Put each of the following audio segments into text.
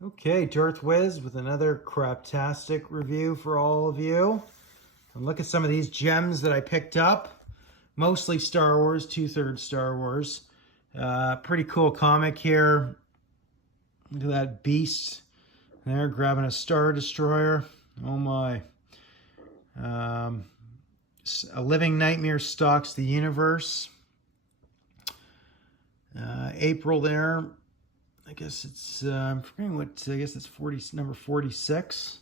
Okay, Darth Wiz with another craptastic review for all of you. And look at some of these gems that I picked up. Mostly Star Wars, 2/3 Star Wars. Pretty cool comic here. Look at that beast there grabbing a Star Destroyer. Oh my. A Living Nightmare stalks the universe. April there. I guess it's, I'm forgetting what, I guess it's number 46.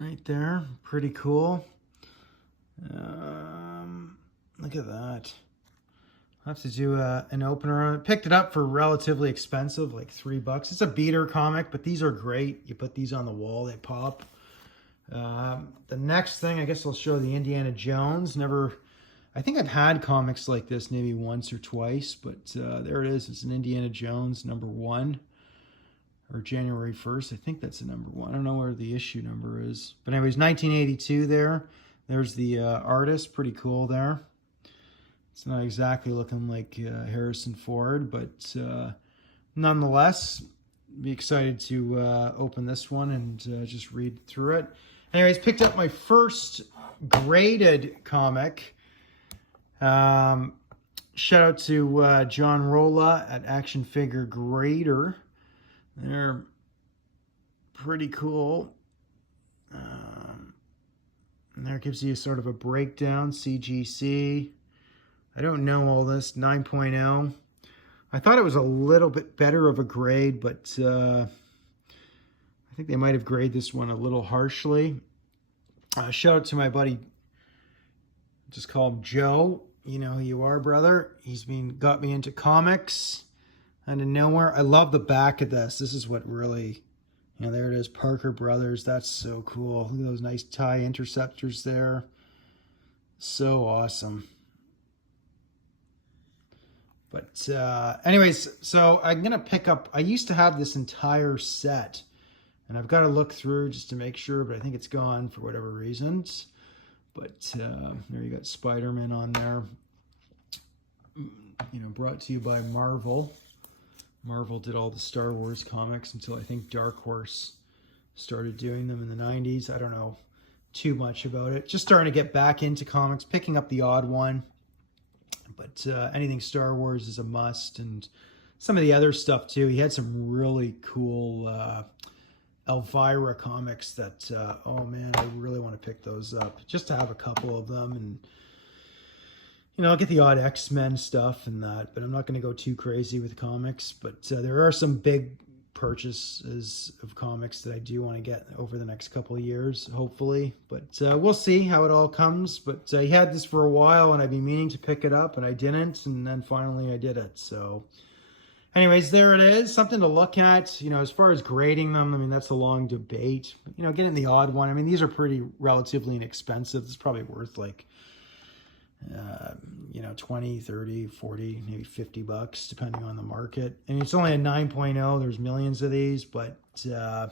Right there. Pretty cool. Look at that. I'll have to do an opener on it. Picked it up for relatively expensive, like $3. It's a beater comic, but these are great. You put these on the wall, they pop. The next thing, I guess I'll show the Indiana Jones. I think I've had comics like this maybe once or twice, but there it is. It's an Indiana Jones #1, or January 1st. I think that's the #1. I don't know where the issue number is. But anyways, 1982 there. There's the artist. Pretty cool there. It's not exactly looking like Harrison Ford, but nonetheless, be excited to open this one and just read through it. Anyways, picked up my first graded comic. Shout out to John Rolla at Action Figure Grader. They're pretty cool. And there it gives you sort of a breakdown, CGC. I don't know all this, 9.0. I thought it was a little bit better of a grade, but I think they might have graded this one a little harshly. Shout out to my buddy, just call him Joe. You know who you are, brother. He's got me into comics out of nowhere. I love the back of this. This is what really, there it is, Parker Brothers. That's so cool. Look at those nice tie interceptors there. So awesome. But anyways, so I'm going to pick up, I used to have this entire set, and I've got to look through just to make sure, but I think it's gone for whatever reasons. But there you got Spider-Man on there. Brought to you by Marvel. Marvel did all the Star Wars comics until I think Dark Horse started doing them in the 90s. I don't know too much about it. Just starting to get back into comics, picking up the odd one. But anything Star Wars is a must. And some of the other stuff too. He had some really cool Elvira comics that, oh man, I really want to pick those up. Just to have a couple of them. And, I'll get the odd X-Men stuff and that. But I'm not going to go too crazy with comics. But there are some big purchases of comics that I do want to get over the next couple of years, hopefully. But we'll see how it all comes. But he had this for a while, and I've been meaning to pick it up, and I didn't. And then finally I did it. So anyways, there it is. Something to look at. As far as grading them, I mean, that's a long debate. But, getting the odd one. I mean, these are pretty relatively inexpensive. It's probably worth like 20, 30, 40, maybe $50, depending on the market. And it's only a 9.0. There's millions of these, but it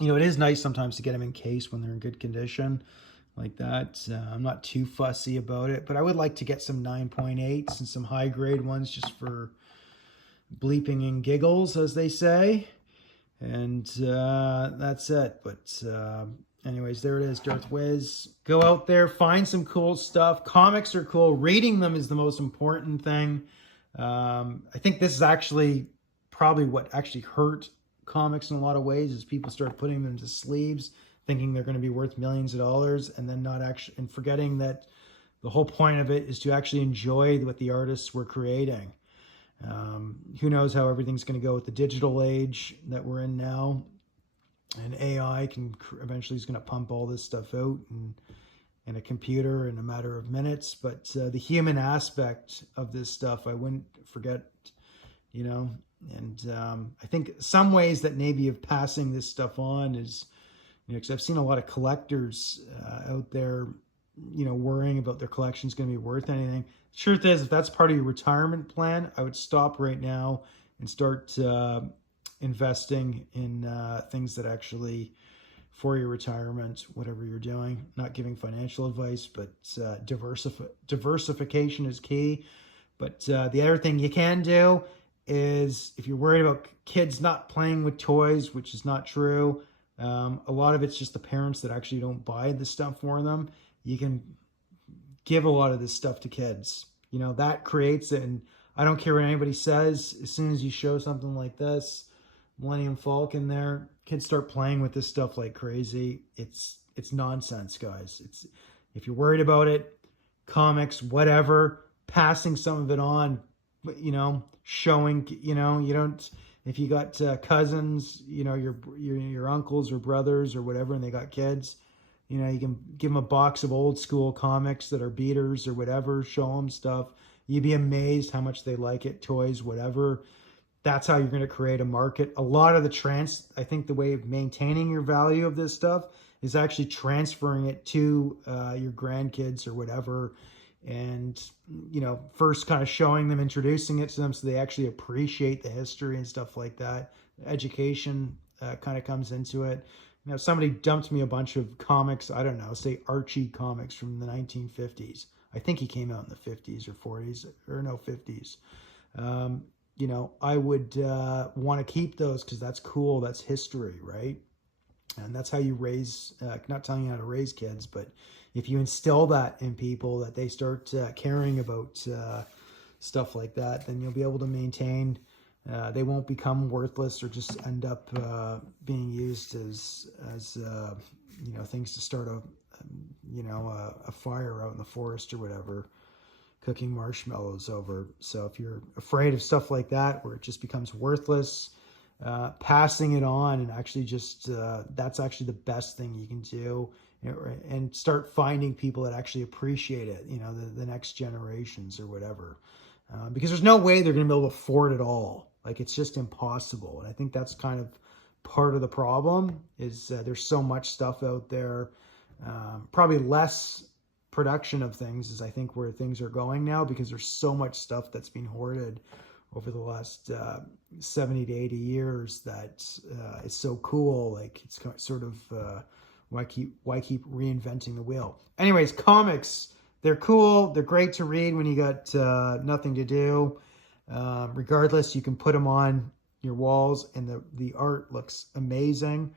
is nice sometimes to get them in case when they're in good condition like that. I'm not too fussy about it, but I would like to get some 9.8s and some high grade ones just for bleeping and giggles, as they say. And that's it. But anyways, there it is, Darth Wiz. Go out there, find some cool stuff. Comics are cool. Reading them is the most important thing. I think this is actually probably what actually hurt comics in a lot of ways, is people start putting them into sleeves, thinking they're going to be worth millions of dollars, and then not actually, and forgetting that the whole point of it is to actually enjoy what the artists were creating. Who knows how everything's going to go with the digital age that we're in now. And AI eventually is going to pump all this stuff out in a computer in a matter of minutes. But the human aspect of this stuff, I wouldn't forget, And I think some ways that maybe of passing this stuff on is, because I've seen a lot of collectors out there, worrying about their collection's going to be worth anything. Truth is, if that's part of your retirement plan, I would stop right now and start investing in things that actually, for your retirement, whatever you're doing. Not giving financial advice, but diversification is key. But the other thing you can do is if you're worried about kids not playing with toys, which is not true, a lot of it's just the parents that actually don't buy the stuff for them. You can give a lot of this stuff to kids. You know, that creates it. And I don't care what anybody says. As soon as you show something like this, Millennium Falcon there, kids start playing with this stuff like crazy. It's nonsense, guys. If you're worried about it, comics, whatever, passing some of it on, you know, showing, you know, you don't, if you got cousins, you know, your uncles or brothers or whatever, and they got kids, you know, you can give them a box of old school comics that are beaters or whatever, show them stuff. You'd be amazed how much they like it, toys, whatever. That's how you're going to create a market. A lot of I think the way of maintaining your value of this stuff is actually transferring it to your grandkids or whatever. And, you know, first kind of showing them, introducing it to them so they actually appreciate the history and stuff like that. Education kind of comes into it. You know, somebody dumped me a bunch of comics, I don't know, say Archie comics from the 1950s. I think he came out in the 50s or 40s, or no, 50s. You know, I would want to keep those because that's cool. That's history, right? And that's how you raise, not telling you how to raise kids, but if you instill that in people, that they start caring about stuff like that, then you'll be able to maintain. They won't become worthless or just end up being used as you know, things to start a fire out in the forest or whatever, cooking marshmallows over. So if you're afraid of stuff like that, where it just becomes worthless, passing it on and actually just that's actually the best thing you can do, and start finding people that actually appreciate it, you know, the next generations or whatever, because there's no way they're going to be able to afford it all. Like, it's just impossible. And I think that's kind of part of the problem is there's so much stuff out there, probably less production of things is I think where things are going now, because there's so much stuff that's been hoarded over the last 70 to 80 years that is so cool. Like, it's sort of why keep reinventing the wheel? Anyways, comics, they're cool. They're great to read when you got nothing to do. Regardless, you can put them on your walls and the art looks amazing.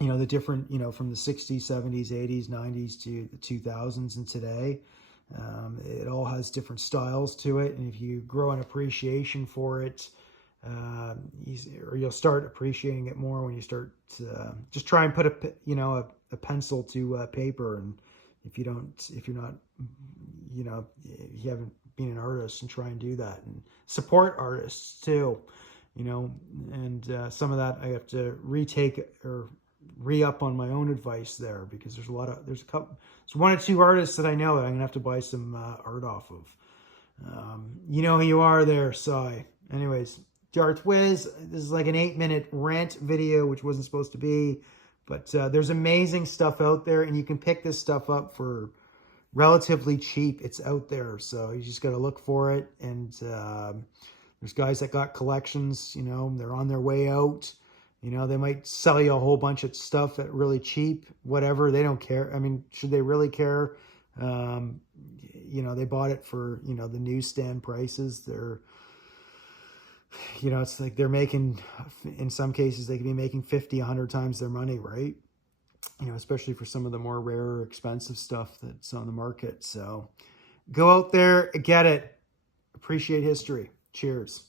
You know, the different, you know, from the 60s, 70s, 80s, 90s to the 2000s and today. It all has different styles to it. And if you grow an appreciation for it, you'll start appreciating it more when you start just try and put a pencil to paper. And if you're not, you know, you haven't been an artist, and try and do that and support artists too, you know. And some of that I have to retake or re-up on my own advice there, because there's one or two artists that I know that I'm gonna have to buy some art off of. You know who you are there, Sai. Anyways, Darth Wiz, this is like an 8-minute rant video, which wasn't supposed to be, but there's amazing stuff out there, and you can pick this stuff up for relatively cheap. It's out there, so you just got to look for it. And there's guys that got collections, you know, they're on their way out. You know, they might sell you a whole bunch of stuff at really cheap, whatever. They don't care. I mean, should they really care? You know, they bought it for, you know, the newsstand prices. They're, you know, it's like they're making, in some cases, they could be making 50, 100 times their money, right? You know, especially for some of the more rare, expensive stuff that's on the market. So go out there, get it, appreciate history. Cheers.